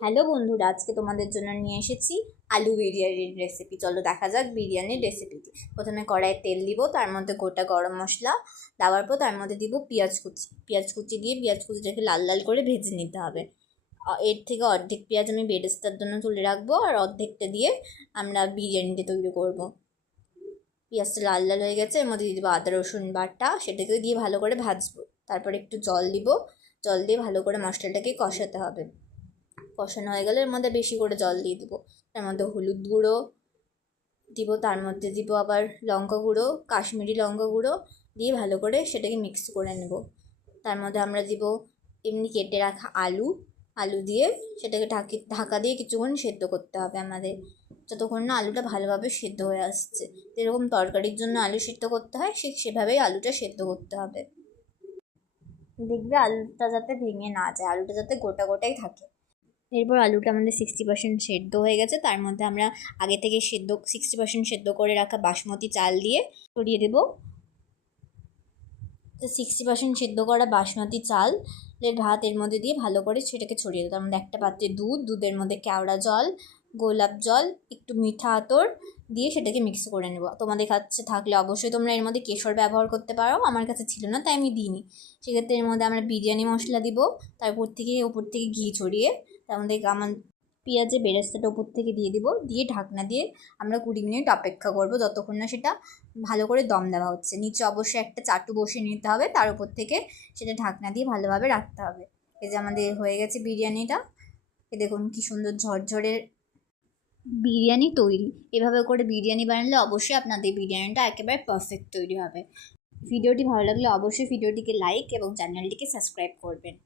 Hello বন্ধুরা, আজকে তোমাদের জন্য নিয়ে এসেছি আলু বিরিয়ানির রেসিপি। চলো দেখা যাক বিরিয়ানির রেসিপিটি। প্রথমে কড়াইয়ে তেল দিব, তার মধ্যে গোটা গরম মশলা দেওয়ার পর তার মধ্যে দিব পেঁয়াজ কুচি দিয়ে পেঁয়াজ কুচিটাকে লাল লাল করে ভেজে নিতে হবে। এর থেকে অর্ধেক পেঁয়াজ আমি বেরেস্তার জন্য তুলে রাখবো, আর অর্ধেকটা দিয়ে আমরা বিরিয়ানিটা তৈরি করব। পেঁয়াজটা লাল লাল হয়ে গেছে, এর মধ্যে দিয়ে দেবো আদা রসুন বাটা, সেটাকে দিয়ে ভালো করে ভাজবো। তারপর একটু জল দিব, জল দিয়ে ভালো করে মশলাটাকে কষাতে হবে। কষানো হয়ে গেলে এর মধ্যে বেশি করে জল দিয়ে দেবো। তার মধ্যে হলুদ গুঁড়ো দিব, তার মধ্যে দিব আবার লঙ্কা গুঁড়ো, কাশ্মীরি লঙ্কা গুঁড়ো দিয়ে ভালো করে সেটাকে মিক্স করে নেব। তার মধ্যে আমরা দিব এমনি কেটে রাখা আলু দিয়ে সেটাকে ঢাকা দিয়ে কিছুক্ষণ সেদ্ধ করতে হবে আমাদের, যতক্ষণ না আলুটা ভালোভাবে সেদ্ধ হয়ে আসছে। যেরকম তরকারির জন্য আলু সেদ্ধ করতে হয় সেভাবেই আলুটা সেদ্ধ করতে হবে। দেখবে আলুটা যাতে ভেঙে না যায়, আলুটা যাতে গোটা গোটাই থাকে। এরপর আলুটা আমাদের 60% সেদ্ধ হয়ে গেছে, তার মধ্যে আমরা আগে থেকে 60% সেদ্ধ করে রাখা বাসমতি চাল দিয়ে ছড়িয়ে দেবো। তো 60% সেদ্ধ করা বাসমতি চালের ভাত এর মধ্যে দিয়ে ভালো করে সেটাকে ছড়িয়ে দেবো। তার মধ্যে একটা পাত্রে দুধের মধ্যে কেওড়া জল, গোলাপ জল, একটু মিঠা আতর দিয়ে সেটাকে মিক্স করে নেব। তোমাদের কাছে থাকলে অবশ্যই তোমরা এর মধ্যে কেশর ব্যবহার করতে পারো, আমার কাছে ছিল না তাই আমি দিইনি। সেক্ষেত্রে এর মধ্যে আমরা বিরিয়ানি মশলা দিব, তারপর ওপর থেকে ঘি ছড়িয়ে তার মধ্যে পেঁয়াজের বেরেস্তাটা ওপর থেকে দিয়ে দিব, দিয়ে ঢাকনা দিয়ে আমরা 20 মিনিট অপেক্ষা করব, যতক্ষণ না সেটা ভালো করে দম দেওয়া হচ্ছে। নিচে অবশ্যই একটা চাটু বসিয়ে নিতে হবে, তার উপর থেকে সেটা ঢাকনা দিয়ে ভালোভাবে রাখতে হবে। এই যে আমাদের হয়ে গেছে বিরিয়ানিটা, দেখুন কি সুন্দর ঝরঝরে বিরিয়ানি তৈরি। এভাবে করে বিরিয়ানি বানালে অবশ্যই আপনাদের বিরিয়ানিটা একেবারে পারফেক্ট তৈরি হবে। ভিডিওটি ভালো লাগলে অবশ্যই ভিডিওটিকে লাইক এবং চ্যানেলটিকে সাবস্ক্রাইব করবেন।